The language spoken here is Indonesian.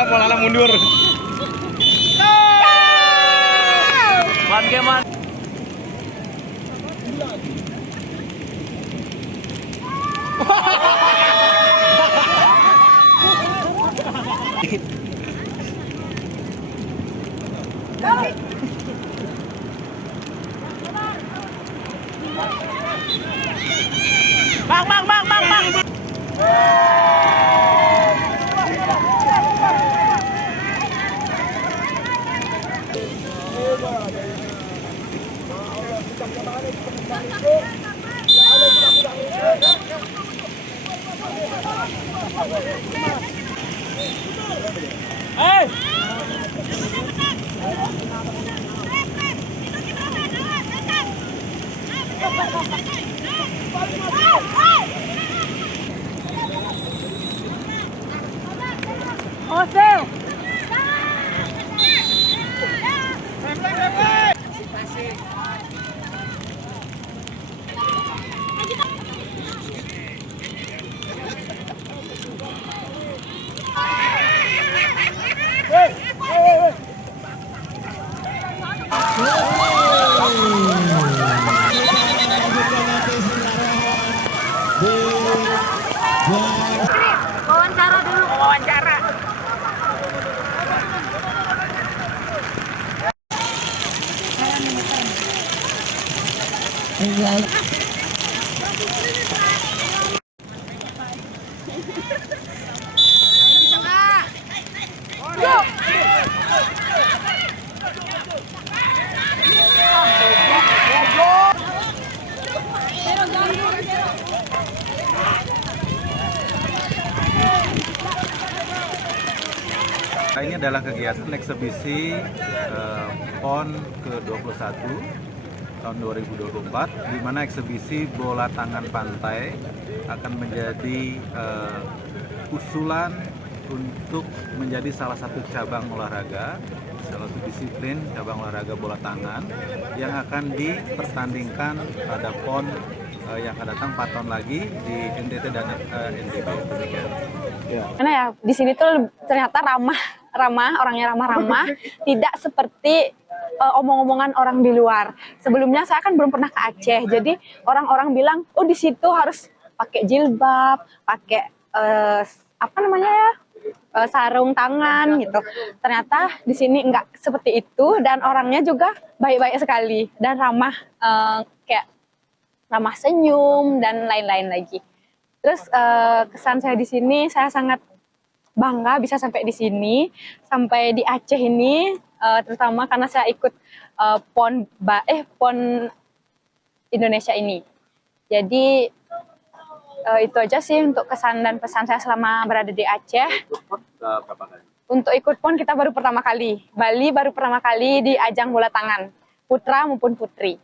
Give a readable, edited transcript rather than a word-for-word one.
Polala mundur. Man ke man. Bang. Hey! Jose! Wawancara dulu, wawancara. Ini adalah kegiatan eksebisi PON ke-21 tahun 2024, di mana eksebisi bola tangan pantai akan menjadi usulan untuk menjadi salah satu cabang olahraga, salah satu disiplin cabang olahraga bola tangan yang akan dipertandingkan pada PON yang akan datang 4 tahun lagi di NTT dan NTB. Karena ya di sini tuh ternyata orangnya ramah, tidak seperti omong-omongan orang di luar. Sebelumnya saya kan belum pernah ke Aceh, jadi orang-orang bilang, oh di situ harus pakai jilbab, pakai sarung tangan gitu. Ternyata di sini enggak seperti itu, dan orangnya juga baik-baik sekali dan ramah, kayak ramah senyum dan lain-lain lagi. Terus kesan saya di sini, saya sangat bangga bisa sampai di sini, sampai di Aceh ini, terutama karena saya ikut PON Indonesia ini. Jadi itu aja sih untuk kesan dan pesan saya selama berada di Aceh. Untuk ikut PON kita baru pertama kali, Bali baru pertama kali di ajang bola tangan, putra maupun putri.